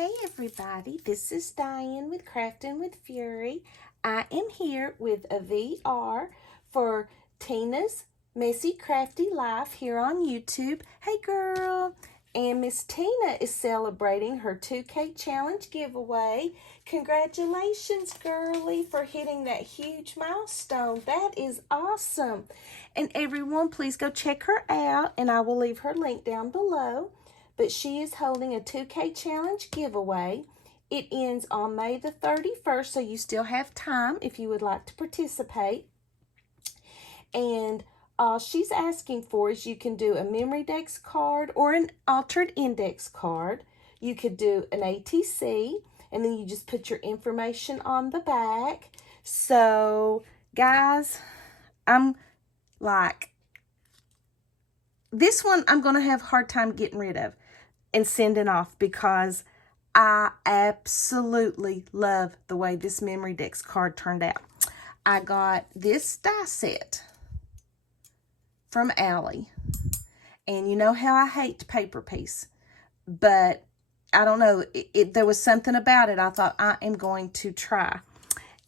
Hey everybody, this is Diane with Crafting with Fury. I am here with a VR for Tina's Messy Crafty Life here on YouTube. Hey girl! And Miss Tina is celebrating her 2K challenge giveaway. Congratulations, girlie, for hitting that huge milestone. That is awesome. And everyone, please go check her out, and I will leave her link down below. But she is holding a 2K challenge giveaway. It ends on May the 31st, so you still have time if you would like to participate. And all she's asking for is you can do a memory dex card or an altered index card. You could do an ATC, and then you just put your information on the back. So, guys, I'm like, this one I'm going to have a hard time getting rid of and sending off because I absolutely love the way this memory dex card turned out. I got this die set from Allie, and you know how I hate paper piece, but I don't know, there was something about it I thought I am going to try,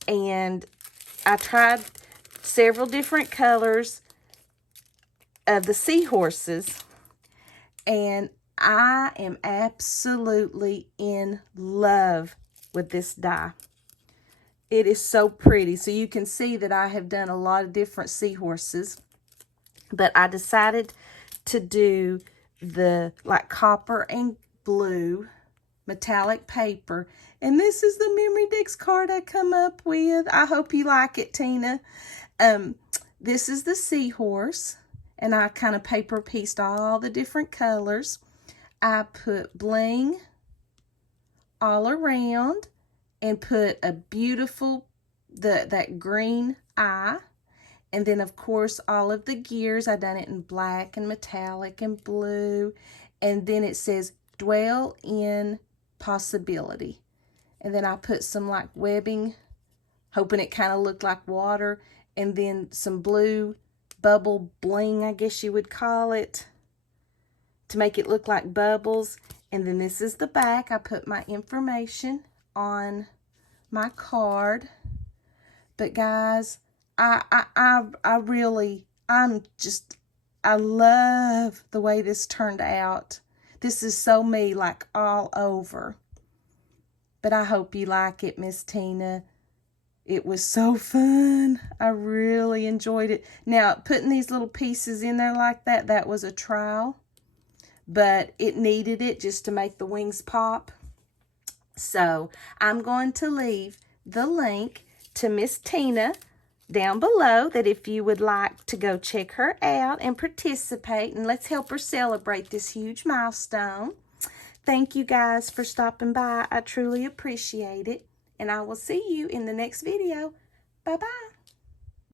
and I tried several different colors of the Seahorses, and I am absolutely in love with this die. It is so pretty. So you can see that I have done a lot of different Seahorses, but I decided to do the like copper and blue metallic paper. And this is the memory dex card I come up with. I hope you like it, Tina. This is the Seahorse, and I kind of paper pieced all the different colors. I put bling all around and put a beautiful, that green eye. And then, of course, all of the gears, I done it in black and metallic and blue. And then it says, dwell in possibility. And then I put some like webbing, hoping it kind of looked like water. And then some blue bubble bling, I guess you would call it, to make it look like bubbles. And then this is the back. I put my information on my card. But guys, I love the way this turned out. This is so me, like all over. But I hope you like it, Miss Tina. It was so fun. I really enjoyed it. Now, putting these little pieces in there like that, that was a trial. But it needed it just to make the wings pop. So I'm going to leave the link to Miss Tina down below, that if you would like to go check her out and participate, and let's help her celebrate this huge milestone. Thank you guys for stopping by. I truly appreciate it. And I will see you in the next video. Bye-bye.